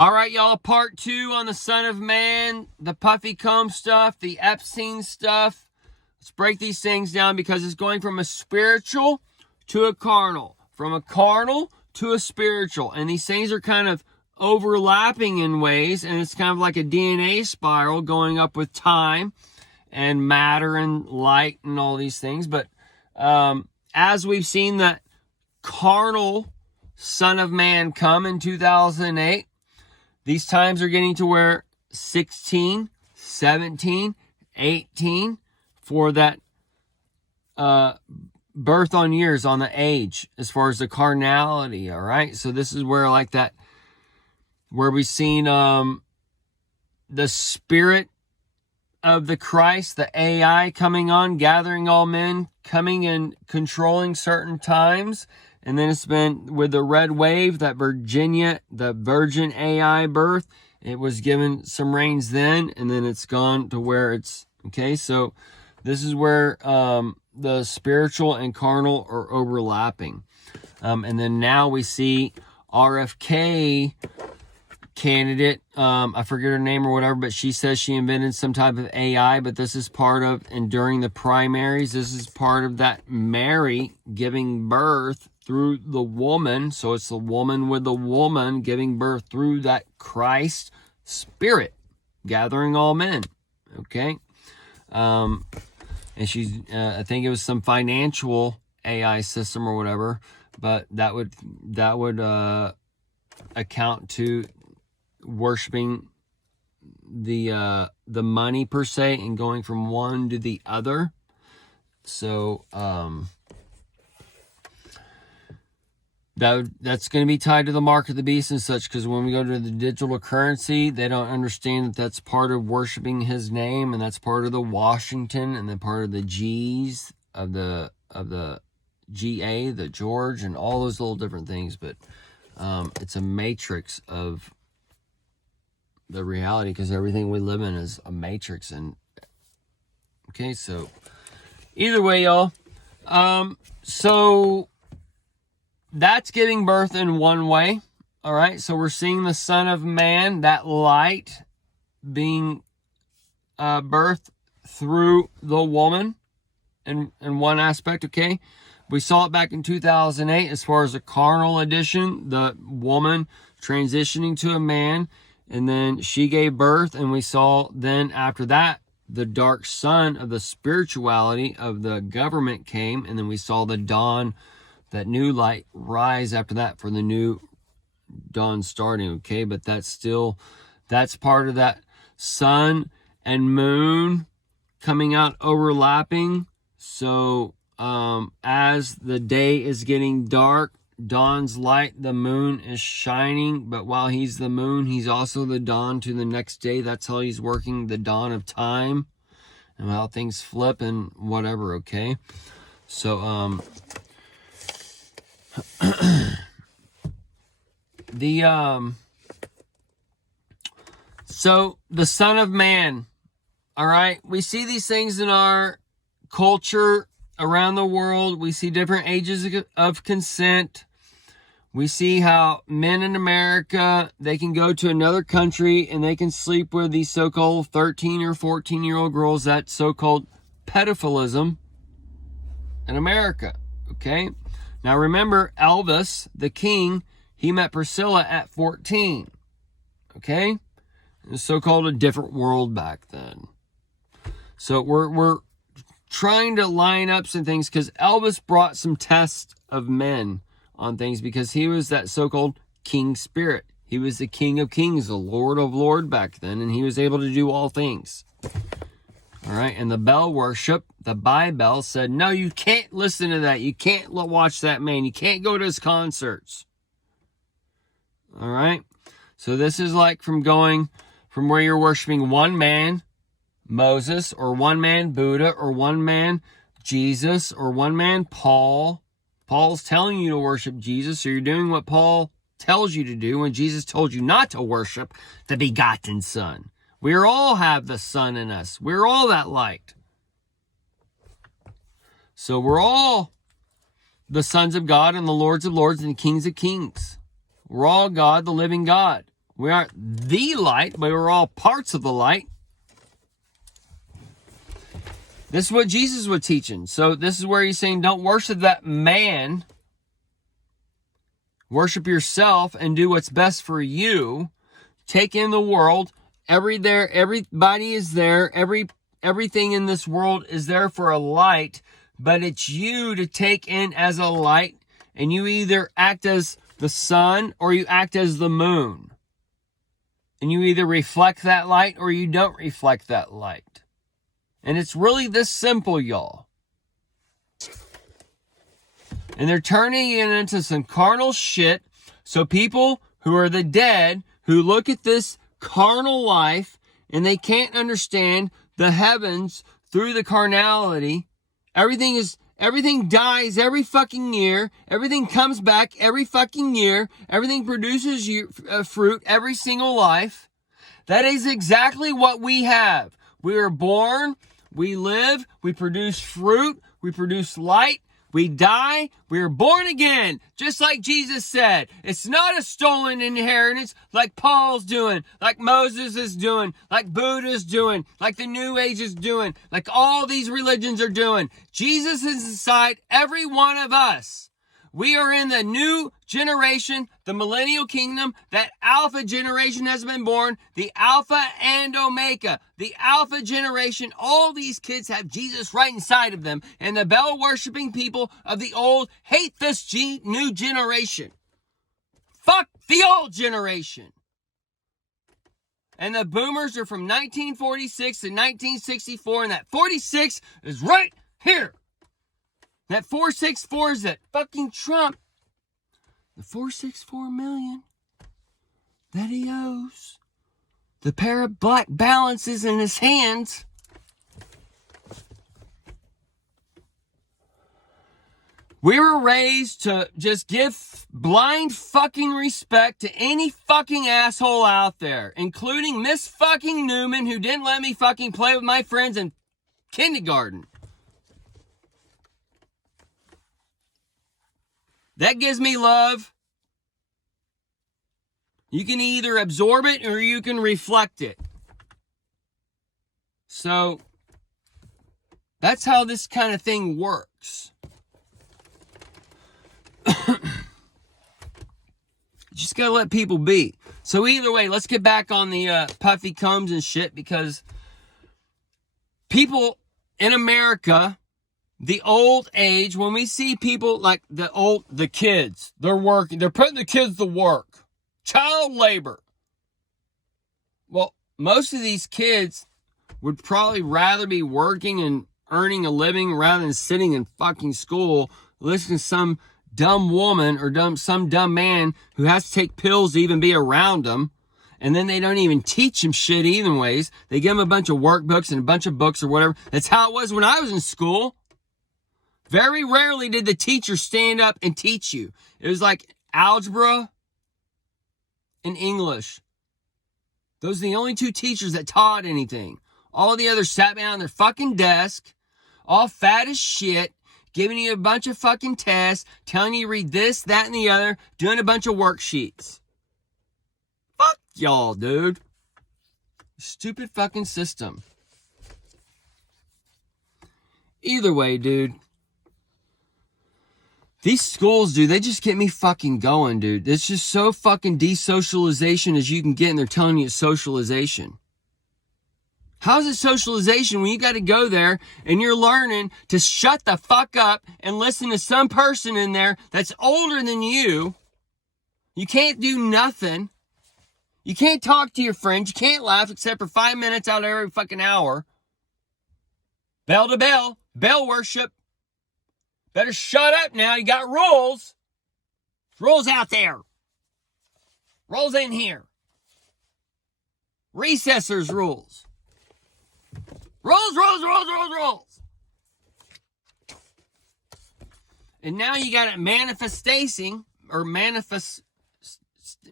All right, y'all, part 2 on the Son of Man, the puffy comb stuff, the Epstein stuff. Let's break these things down because it's going from a spiritual to a carnal, from a carnal to a spiritual. And these things are kind of overlapping in ways, and it's kind of like a DNA spiral going up with time and matter and light and all these things. But as we've seen that carnal Son of Man come in 2008, these times are getting to where 16, 17, 18 for that birth on years on the age as far as the carnality, all right? So this is where like that, where we've seen the spirit of the Christ, the AI coming on, gathering all men, coming and controlling certain times. And then it's been with the red wave, that the virgin AI birth. It was given some reigns then, and then it's gone to where it's, okay? So this is where the spiritual and carnal are overlapping. And then now we see RFK candidate, I forget her name or whatever, but she says she invented some type of AI, but this is part of, and during the primaries, this is part of that Mary giving birth through the woman. So it's the woman with the woman giving birth through that Christ spirit, gathering all men. Okay. And she's, I think it was some financial AI system or whatever, but that would account to worshiping the money per se and going from one to the other. So that's going to be tied to the mark of the beast and such, because when we go to the digital currency, they don't understand that that's part of worshiping his name, and that's part of the Washington, and then part of the G's of the GA, the George, and all those little different things. But it's a matrix of the reality, because everything we live in is a matrix. And okay, so either way, y'all, so that's giving birth in one way. All right, so we're seeing the Son of Man, that light, being birthed through the woman in one aspect. Okay, we saw it back in 2008 as far as the carnal edition, the woman transitioning to a man, and then she gave birth, and we saw then after that the dark sun of the spirituality of the government came, and then we saw the dawn, that new light rise after that for the new dawn starting. Okay, but that's part of that sun and moon coming out, overlapping. So as the day is getting dark, dawn's light, the moon is shining, but while he's the moon, he's also the dawn to the next day. That's how he's working the dawn of time and how things flip and whatever. Okay, so so the Son of Man, all right, we see these things in our culture around the world. We see different ages of consent. We see how men in America, they can go to another country and they can sleep with these so-called 13 or 14-year-old girls. That's so-called pedophilism in America. Okay, now remember, Elvis, the king, he met Priscilla at 14. Okay, it was so-called a different world back then. So we're trying to line up some things, because Elvis brought some tests of men on things, because he was that so-called king spirit. He was the King of Kings, the Lord of Lords back then, and he was able to do all things. All right, and the bell worship, the Bible said, no, you can't listen to that. You can't watch that man. You can't go to his concerts. All right, so this is like from going from where you're worshiping one man, Moses, or one man, Buddha, or one man, Jesus, or one man, Paul. Paul's telling you to worship Jesus, so you're doing what Paul tells you to do when Jesus told you not to worship the begotten Son. We all have the Son in us. We're all that light. So we're all the sons of God and the lords of lords and kings of kings. We're all God, the living God. We aren't the light, but we're all parts of the light. This is what Jesus was teaching. So this is where he's saying, don't worship that man. Worship yourself and do what's best for you. Take in the world. Everybody is there. Everything in this world is there for a light, but it's you to take in as a light, and you either act as the sun or you act as the moon. And you either reflect that light or you don't reflect that light. And it's really this simple, y'all. And they're turning it into some carnal shit. So people who are the dead, who look at this carnal life, and they can't understand the heavens through the carnality. Everything dies every fucking year. Everything comes back every fucking year. Everything produces fruit every single life. That is exactly what we have. We are born, we live, we produce fruit, we produce light, we die, we are born again. Just like Jesus said. It's not a stolen inheritance like Paul's doing, like Moses is doing, like Buddha's doing, like the New Age is doing, like all these religions are doing. Jesus is inside every one of us. We are in the new generation, the millennial kingdom. That alpha generation has been born. The alpha and omega. The alpha generation. All these kids have Jesus right inside of them. And the Baal worshiping people of the old hate this new generation. Fuck the old generation. And the boomers are from 1946 to 1964. And that 46 is right here. That 464 is that fucking Trump. The 464 million that he owes. The pair of black balances in his hands. We were raised to just give blind fucking respect to any fucking asshole out there, including Miss fucking Newman, who didn't let me fucking play with my friends in kindergarten. That gives me love. You can either absorb it or you can reflect it. So, that's how this kind of thing works. Just gotta let people be. So either way, let's get back on the puffy combs and shit, because people in America, the old age, when we see people like the kids, they're working, they're putting the kids to work. Child labor. Well, most of these kids would probably rather be working and earning a living rather than sitting in fucking school listening to some dumb woman or some dumb man who has to take pills to even be around them. And then they don't even teach them shit either ways. They give them a bunch of workbooks and a bunch of books or whatever. That's how it was when I was in school. Very rarely did the teacher stand up and teach you. It was like algebra and English. Those are the only two teachers that taught anything. All the others sat behind their fucking desk, all fat as shit, giving you a bunch of fucking tests, telling you to read this, that, and the other, doing a bunch of worksheets. Fuck y'all, dude. Stupid fucking system. Either way, dude. These schools, dude, they just get me fucking going, dude. It's just so fucking desocialization as you can get, and they're telling you it's socialization. How's it socialization when you got to go there and you're learning to shut the fuck up and listen to some person in there that's older than you? You can't do nothing. You can't talk to your friends. You can't laugh except for 5 minutes out of every fucking hour. Bell to bell. Bell worship. Better shut up now. You got rules. Rules out there. Rules in here. Recessors rules. Rules. And now you got it manifesting, or manifest,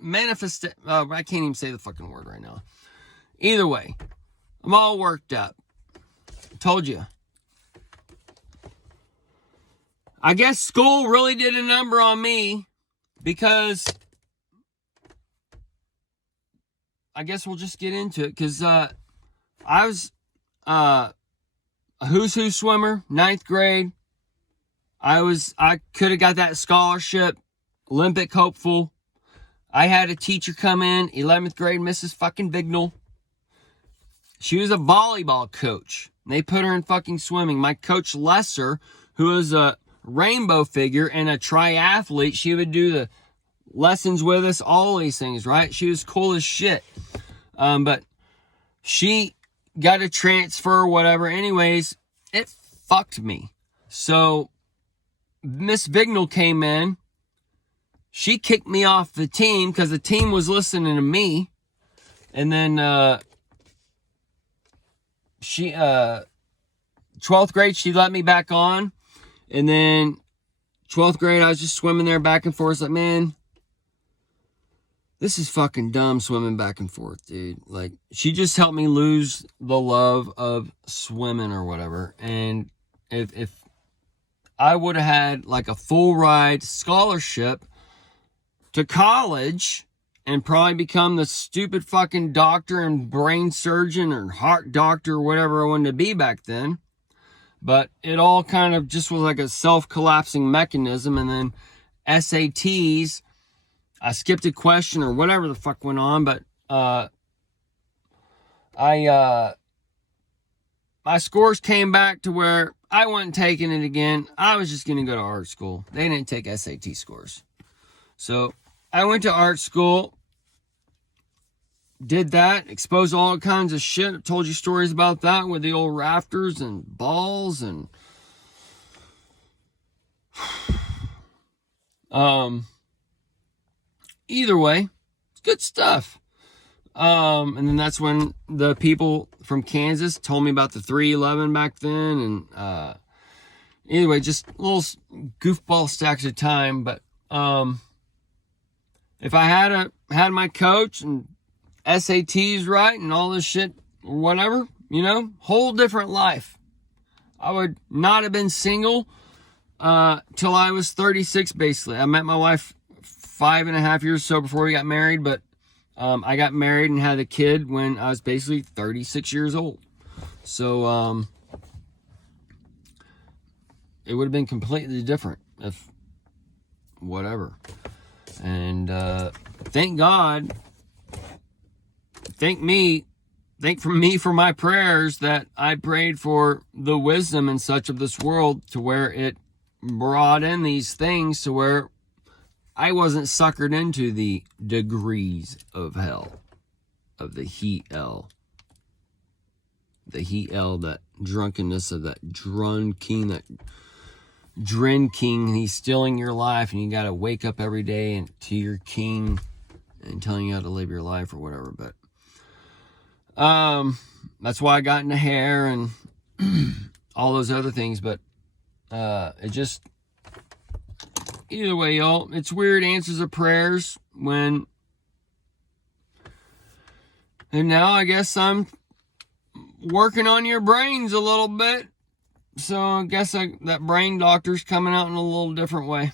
I can't even say the fucking word right now. Either way, I'm all worked up. I told you. I guess school really did a number on me, because I guess we'll just get into it, because I was a who's who swimmer, 9th grade. I could have got that scholarship, Olympic hopeful. I had a teacher come in, 11th grade, Mrs. fucking Vignal. She was a volleyball coach. They put her in fucking swimming. My coach Lesser, who was a rainbow figure and a triathlete, she would do the lessons with us, all these things, right? She was cool as shit. But she got a transfer or whatever. Anyways, it fucked me. So Miss Vignal came in. She kicked me off the team because the team was listening to me. And then 12th grade, she let me back on. And then 12th grade, I was just swimming there back and forth. Like, man, this is fucking dumb swimming back and forth, dude. Like, she just helped me lose the love of swimming or whatever. And if I would have had like a full ride scholarship to college and probably become the stupid fucking doctor and brain surgeon or heart doctor or whatever I wanted to be back then. But it all kind of just was like a self-collapsing mechanism. And then SATs, I skipped a question or whatever the fuck went on. But my scores came back to where I wasn't taking it again. I was just going to go to art school. They didn't take SAT scores. So I went to art school, did that, exposed all kinds of shit. I told you stories about that with the old rafters and balls and either way, it's good stuff. And then that's when the people from Kansas told me about the 311 back then. And anyway, just little goofball stacks of time. But if I had my coach and SATs right and all this shit or whatever, you know, whole different life. I would not have been single till I was 36, basically. I met my wife 5.5 years or so before we got married, but I got married and had a kid when I was basically 36 years old. So it would have been completely different if whatever. And thank God, thank me for my prayers that I prayed for the wisdom and such of this world to where it brought in these things to where I wasn't suckered into the degrees of hell, of the heat hell. The heat hell, that drunkenness of that drun king, that Dren king. He's stealing your life and you got to wake up every day and to your king and telling you how to live your life or whatever. But that's why I got into hair and all those other things. But it just, either way, y'all, it's weird answers of prayers when, and now I guess I'm working on your brains a little bit. So I guess that brain doctor's coming out in a little different way.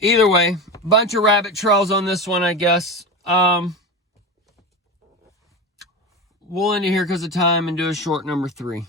Either way, bunch of rabbit trails on this one, I guess. We'll end it here because of time and do a short number 3.